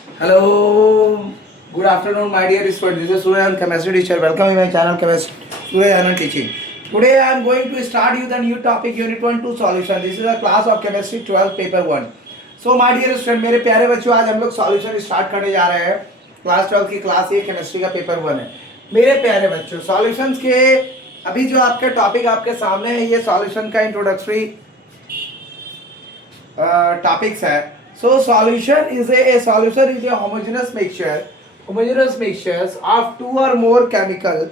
Hello, good afternoon, my dear students. This is Surya, chemistry teacher. Welcome to my channel, Chemistry Surya Anand Teaching. Today I am going to start you the new topic, Unit 1 2 Solution. This is a class of Chemistry 12, Paper 1. So, my dear student, मेरे प्यारे बच्चों, आज हम लोग solution start करने जा रहे हैं. क्लास 12 की क्लास ये केमिस्ट्री का पेपर 1 है. मेरे प्यारे बच्चों, सॉल्यूशंस के अभी जो आपके टॉपिक आपके सामने है, ये सॉल्यूशन का इंट्रोडक्टरी टॉपिक्स है. So solution is a homogeneous mixtures of two or more chemical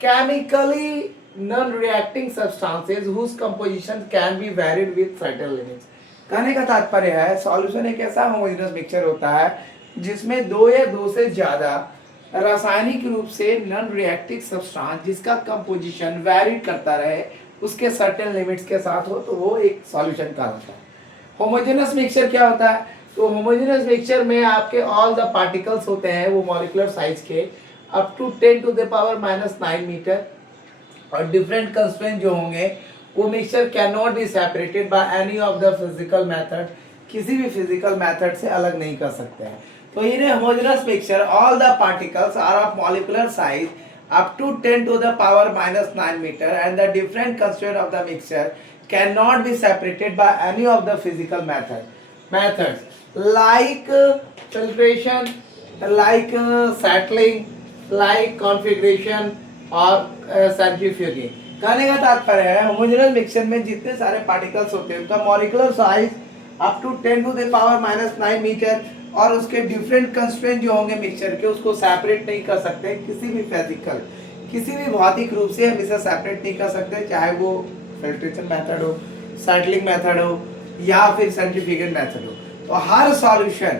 chemically non-reacting substances whose composition can be varied with certain limits. कहने का तात्पर्य है सॉल्यूशन एक ऐसा होमोजेनस मिक्सचर होता है जिसमें दो या दो से ज्यादा रासायनिक रूप से नॉन रिएक्टिव सब्सटेंस जिसका कंपोजिशन वैरी करता रहे उसके सर्टेन लिमिट्स के साथ हो, तो वो एक सॉल्यूशन का होता है. होमोजेनस मिक्सचर क्या होता है? तो होमोजेनस मिक्सचर में आपके ऑल द पार्टिकल्स होते हैं वो मॉलिक्यूलर साइज के अप टू 10⁻⁹ मीटर, और डिफरेंट कंस्ट्रेंट जो होंगे वो mixture can not be separated by any of the physical method, किसी भी फिजिकल मेथड से अलग नहीं कर सकते हैं. तो in homogeneous mixture all the particles are of molecular size up to 10⁻⁹ meter, and the different constituent of the mixture cannot be separated by any of the physical methods like filtration, like settling, like configuration or centrifuging. कहने का तात्पर्य है homogeneous mixture में जितने सारे particles होते हैं उनका molecular size up to 10⁻⁹ metre, और उसके डिफरेंट कंस्ट्रेंट जो होंगे मिक्सचर के उसको सेपरेट नहीं कर सकते. किसी भी भौतिक रूप से हम इसे सेपरेट नहीं कर सकते, चाहे वो फिल्ट्रेशन मेथड हो, सेटलिंग मेथड हो या फिर सेंट्रीफ्यूगल मेथड हो. तो हर solution,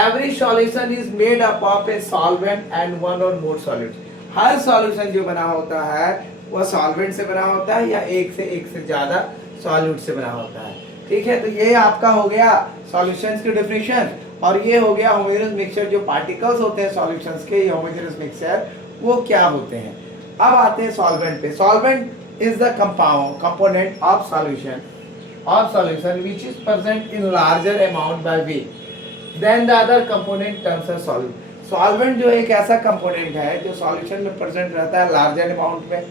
every solution is made up of a solvent and one or more solute. Her solution जो बना होता है वह सॉल्वेंट से बना होता है या एक से ज्यादा सॉल्यूट से बना होता है. ठीक है, तो ये आपका हो गया सॉल्यूशंस की डेफिनेशन, और ये हो गया होमोजेनस मिक्सचर. जो पार्टिकल्स होते हैं सॉल्यूशंस के, ये होमोजेनस मिक्सचर वो क्या होते हैं. अब आते हैं सॉल्वेंट पे. Solvent is the component of solution which is present in larger amount by weight than the other component terms are solvent. Solvent जो एक ऐसा कंपोनेंट है जो सॉल्यूशन में प्रेजेंट रहता है लार्जर अमाउंट में,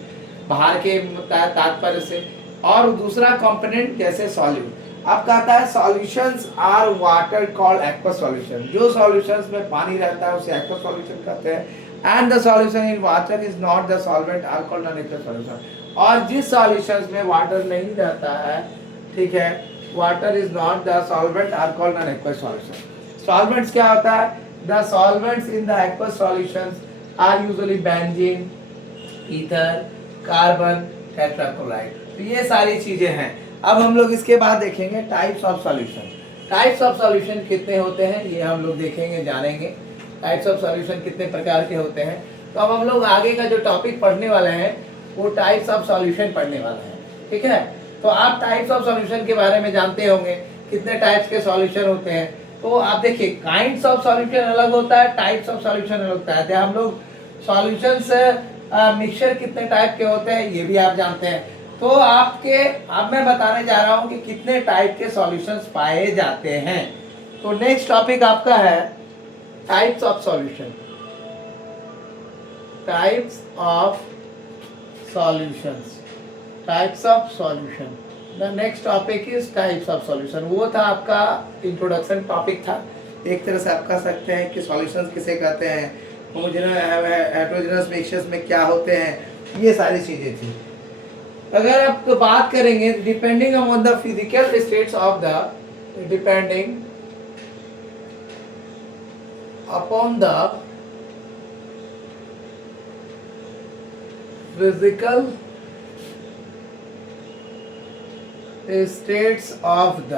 बाहर के तात्पर्य से, और दूसरा कंपोनेंट जैसे सॉल्यूट. अब कहता है solutions are water called aqueous solution. जो सॉल्यूशंस में पानी रहता है उसे एक्वस सॉल्यूशन कहते हैं. And the solution in water is not the solvent are called non aqueous solution. और जिस सॉल्यूशंस में वाटर नहीं रहता है, ठीक है, water is not the solvent are called non aqueous solution. Solvents क्या होता है? The solvents in the aqueous solutions are usually benzene, ether, carbon, tetrachloride. तो ये सारी चीजें हैं. अब हम लोग इसके बाद देखेंगे types of solution. Types of solution कितने होते हैं ये हम लोग देखेंगे, जानेंगे. टाइप्स ऑफ सॉल्यूशन कितने प्रकार के होते हैं. तो अब हम लोग आगे का जो टॉपिक पढ़ने वाले हैं वो टाइप्स ऑफ सॉल्यूशन पढ़ने वाले हैं. ठीक है, तो आप टाइप्स ऑफ सॉल्यूशन के बारे में जानते होंगे, कितने टाइप्स के सॉल्यूशन होते हैं. तो आप देखिए, काइंड्स ऑफ सॉल्यूशन अलग होता है, टाइप्स ऑफ सॉल्यूशन अलग होता है. हम लोग सॉल्यूशंस मिक्सचर कितने टाइप के होते हैं ये भी आप जानते हैं. तो अब मैं बताने जा रहा हूं कि कितने टाइप के सॉल्यूशंस पाए जाते हैं. तो नेक्स्ट टॉपिक आपका है types of solution. Types of solution. The next topic is types of solution. वो था आपका इंट्रोडक्शन टॉपिक था. एक तरह से आप कह सकते हैं कि सॉल्यूशंस किसे कहते हैं, हेटेरोजेनस मिक्सचर्स में क्या होते हैं, ये सारी चीजें थी. अगर आप तो बात करेंगे depending upon the physical states of the physical states of the,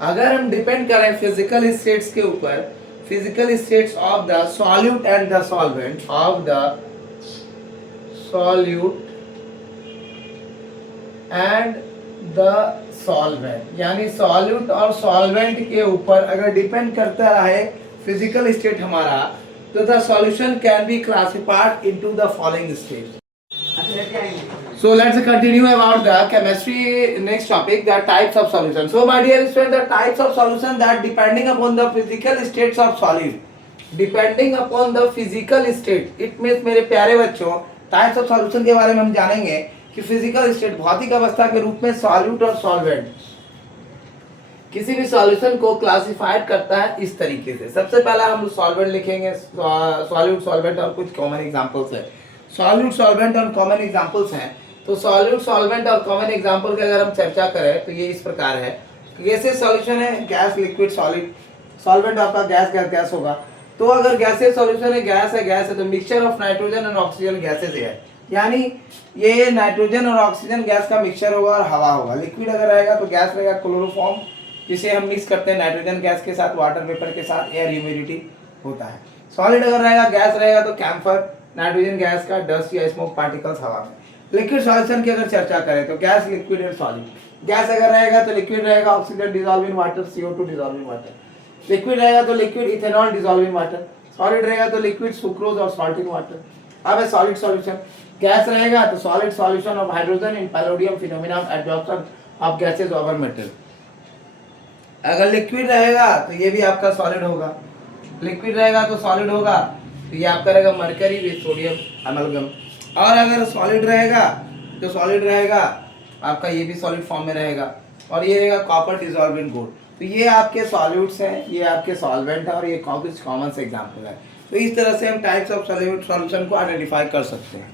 अगर हम डिपेंड करें फिजिकल स्टेट्स के ऊपर, physical states of the solute and the solvent, of the solute and the solvent, यानी सॉल्यूट और सॉल्वेंट के ऊपर अगर डिपेंड करता रहे फिजिकल स्टेट हमारा, तो the solution can be classified into the following state. So let's continue about the chemistry next topic, the types of solution. So my dear students, the types of solution that depending upon the physical states of solid, depending upon the physical state, it means मेरे प्यारे बच्चों types of solution के बारे में हम जानेंगे कि physical state भौतिक अवस्था के रूप में सॉल्यूट और सॉल्वेंट किसी भी सॉल्यूशन को क्लासिफाइड करता है इस तरीके से। सबसे पहला हम सॉल्वेंट लिखेंगे, सॉल्यूट सॉल्वेंट और कुछ कॉमन एग्जांपल्स है। सॉल्यूट सॉल्वेंट और कॉमन एग्जांपल्स हैं, तो सॉल्यूट सॉल्वेंट और कॉमन एग्जांपल की अगर हम चर्चा करें तो ये इस प्रकार है। गैसेस सॉल्यूशन है, गैस लिक्विड सॉलिड, सॉल्वेंट आपका गैस गैस गैस होगा। तो अगर गैसेस सॉल्यूशन है गैस है तो मिक्सचर ऑफ नाइट्रोजन और ऑक्सीजन गैसेस है, यानी ये नाइट्रोजन और ऑक्सीजन गैस का मिक्सचर होगा और हवा होगा। लिक्विड अगर रहेगा तो गैस रहेगा क्लोरोफॉर्म, जिसे हम मिक्स करते हैं नाइट्रोजन गैस के साथ, वाटर वेपर के साथ, एयर ह्यूमिडिटी होता है। सॉलिड अगर रहेगा गैस रहेगा तो कैम्फर, नाइट्रोजन गैस का डस्ट या स्मोक पार्टिकल्स हवा में। लिक्विड सॉल्यूशन की अगर चर्चा करें तो gas liquid and solid. Gas अगर रहेगा तो लिक्विड रहेगा oxygen dissolve in water, CO2 dissolve in water. Liquid रहेगा तो liquid ethanol dissolve in water. Solid रहेगा तो लिक्विड सुक्रोज और सॉल्ट इन वाटर। अब है सॉलिड सॉल्यूशन। गैस रहेगा तो solid solution of hydrogen in palladium phenomena of absorption of gases over metal. अगर लिक्विड रहेगा तो ये भी आपका सॉलिड होगा। लिक्विड रहेगा तो सॉलिड होगा, तो ये आपका रहेगा मरकरी विद सोडियम अमलगम। और अगर सॉलिड रहेगा तो सॉलिड रहेगा आपका ये भी सॉलिड फॉर्म में रहेगा, और ये रहेगा कॉपर डिसॉल्व इन गोल्ड। तो ये आपके सॉल्यूट्स हैं, ये आपके सॉल्वेंट है, और ये कुछ कॉमन से एग्जांपल है। तो इस तरह से हम टाइप्स ऑफ सॉल्यूट सॉल्यूशन को आइडेंटिफाई कर सकते हैं।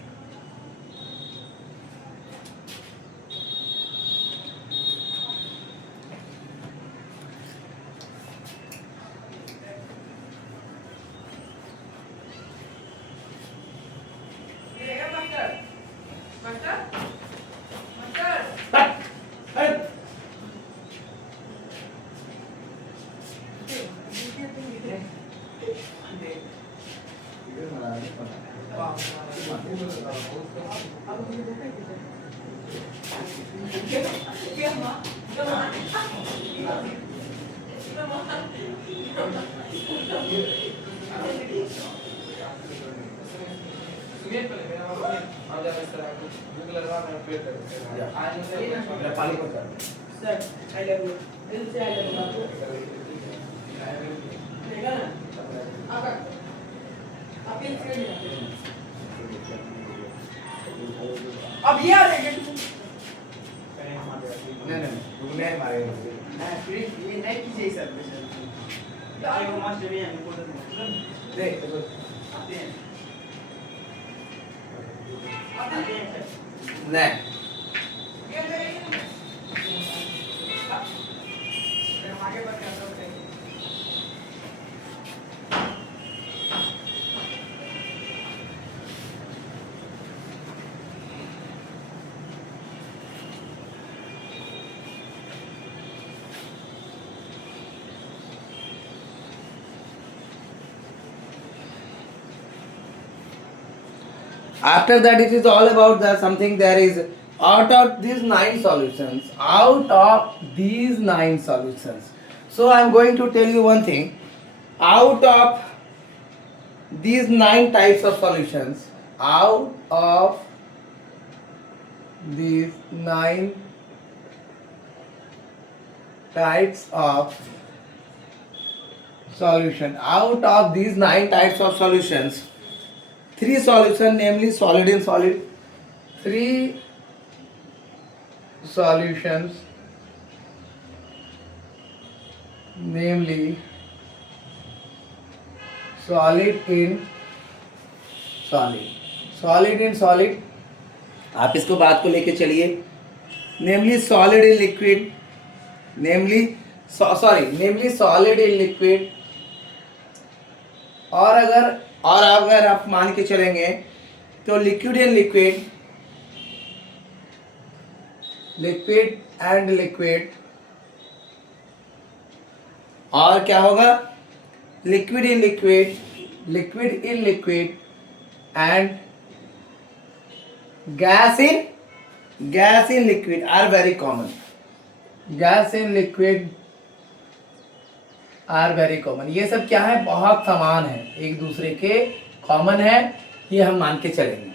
अब ये आ जाएगा नहीं मारे ये नहीं कीजिए सर यार वो मास्टर भी हमको देख आते हैं नहीं आगे बढ़ के after that it is all about the something there is out of these 9 solutions, so I am going to tell you one thing. Out of these 9 types of solutions, out of these 9 types of solution, out of these 9 types of solutions, 3 solution, namely solid in solid, 3 solutions, namely solid in solid, solid in solid, आप इसको बात को लेके चलिए, namely solid in liquid, namely solid in liquid, और अगर आप मान के चलेंगे तो liquid and liquid, liquid and liquid, और क्या होगा liquid in liquid, liquid in liquid and gas in liquid are very common. Gas in liquid are very common. ये सब क्या है, बहुत समान है, एक दूसरे के कॉमन है, ये हम मान के चलेंगे।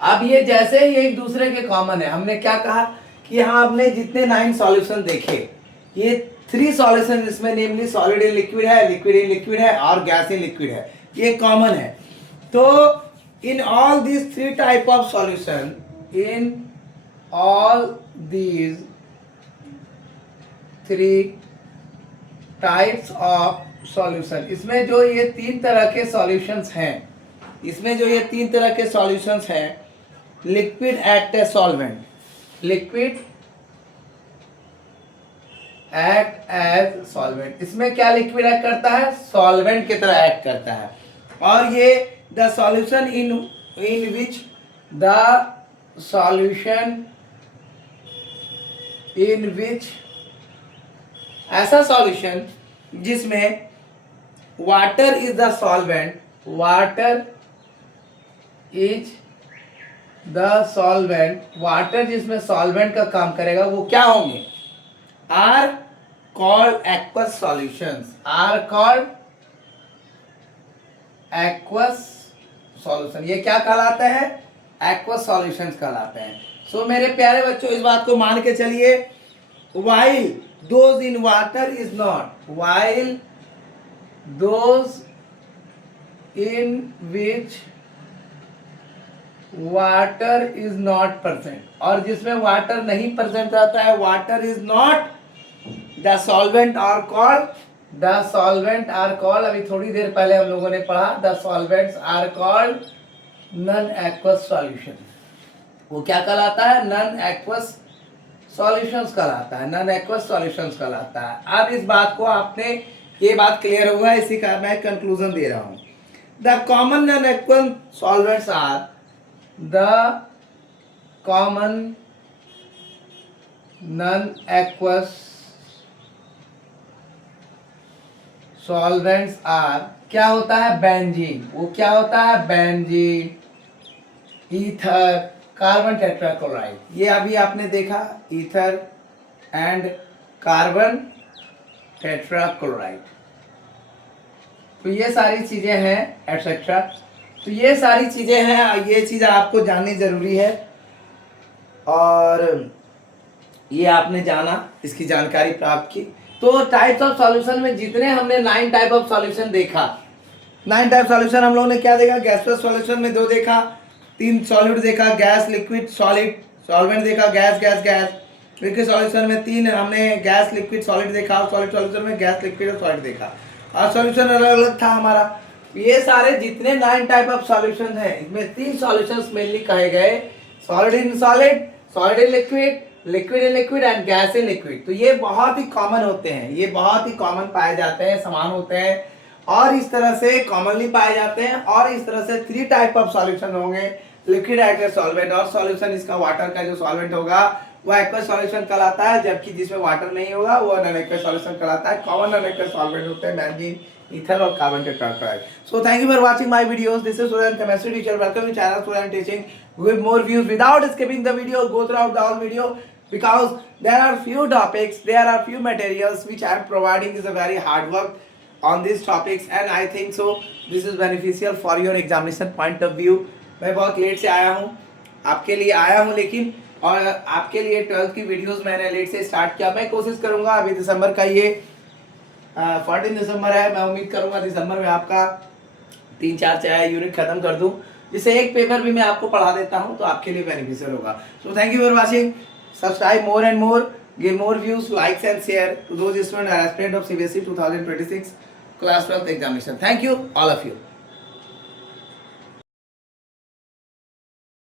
अब ये जैसे ये एक दूसरे के कॉमन है, हमने क्या कहा कि यहाँ आपने जितने 9 सॉल्यूशन देखे, ये 3 सॉल्यूशन इसमें नेमली सॉलिड इन लिक्विड है, लिक्विड इन लिक्विड है और गैस इन लिक्विड है, ये कॉमन है। तो in all these 3 type of solution, in all these 3 types of solution, इसमें जो ये 3 तरह के सॉल्यूशंस हैं, इसमें जो ये 3 तरह के सॉल्यूशंस हैं, liquid act as solvent, liquid act as solvent, इसमें क्या लिक्विड एक्ट करता है, सॉल्वेंट की तरह एक्ट करता है। और ये the solution in which the solution in which, ऐसा सॉल्यूशन जिसमें water is the solvent, water is the solvent, water जिसमें सॉल्वेंट का काम करेगा वो क्या होंगे, are called aqueous solutions, are called aqueous solution, ये क्या कहलाते हैं, एक्वस सॉल्यूशंस कहलाते हैं। सो मेरे प्यारे बच्चों, इस बात को मान के चलिए, while those in water is not, while those in which water is not present, और जिसमें वाटर नहीं प्रेजेंट रहता है, water is not the solvent are called, the solvent are called, अभी थोड़ी देर पहले हम लोगों ने पढ़ा, the solvents are called non aqueous solution, वो क्या कहलाता है, नॉन एक्वस सॉल्यूशंस कहलाता है, नॉन एक्वस सॉल्यूशंस कहलाता है। अब इस बात को आपने, ये बात क्लियर होगा, इसी का मैं कंक्लूजन दे रहा हूं। The common non aqueous solvents are, the common non aqueous solvents are, क्या होता है, बेंजीन, वो क्या होता है, बेंजीन, ईथर, कार्बन टेट्राक्लोराइड, ये अभी आपने देखा, ईथर एंड कार्बन टेट्राक्लोराइड, तो ये सारी चीजें हैं एटसेट्रा। तो ये सारी चीजें हैं, ये चीज आपको जाननी जरूरी है, और ये आपने जाना, इसकी जानकारी प्राप्त की। तो टाइप्स ऑफ सॉल्यूशन में जितने हमने 9 टाइप ऑफ सॉल्यूशन देखा, 9 टाइप सॉल्यूशन हम लोगों ने क्या देखा, गैसलेस सॉल्यूशन में 2 देखा, 3 सॉलिड देखा, गैस, लिक्विड, सॉलिड, सॉल्वेंट देखा, gas gas gas, liquid solution में 3 हमने गैस, लिक्विड, सॉलिड देखा, और सॉलिड सॉल्यूशन में गैस, लिक्विड और सॉलिड देखा, और सॉल्यूशन अलग अलग था हमारा। ये सारे जितने 9 टाइप ऑफ सॉल्यूशन हैं, इसमें 3 सॉल्यूशंस मेनली कहे गए, solid in solid, solid in liquid, liquid in liquid and gas in liquid. तो ये बहुत ही कॉमन होते हैं, ये बहुत ही कॉमन पाए जाते हैं, समान होते हैं, और इस तरह से कॉमनली पाए जाते हैं। और इस तरह से 3 टाइप ऑफ सॉल्यूशन होंगे, लिक्विड एक्ट एज सॉल्वेंट, और सॉल्यूशन इसका वाटर का जो सॉल्वेंट होगा वो एक्वस सॉल्यूशन कहलाता है, जबकि जिसमें वाटर नहीं होगा वो नॉन एक्वस सॉल्यूशन कहलाता है। कॉमन नॉन एक्वस सॉल्वेंट होते हैं बेंजीन, ईथर और carbon tetrachloride. So thank you for watching my videos, this is student chemistry teacher, welcome to channel student teaching with more views without skipping the video. Go throughout the whole video because there are few topics, there are few materials which I am providing is a very hard work on these topics, and I think so this is beneficial for your examination point of view. मैं बहुत late से आया हूँ, आपके लिए आया हूँ, लेकिन और आपके लिए 12th की वीडियोस मैंने लेट से स्टार्ट किया। मैं कोशिश करूँगा, अभी दिसंबर का ये 14 दिसंबर है, मैं उम्मीद करूँगा दिसंबर में आपका 3-4 यूनिट खत्म कर दूँ, जिससे एक पेपर भी मैं आपको पढ़ा देता हूँ, तो आपके लिए बेनिफिशियल होगा। So thank you for watching, subscribe more and more, give more views, likes and share to those student aspirant of CBSE 2026 class 12th examination. Thank you all of you.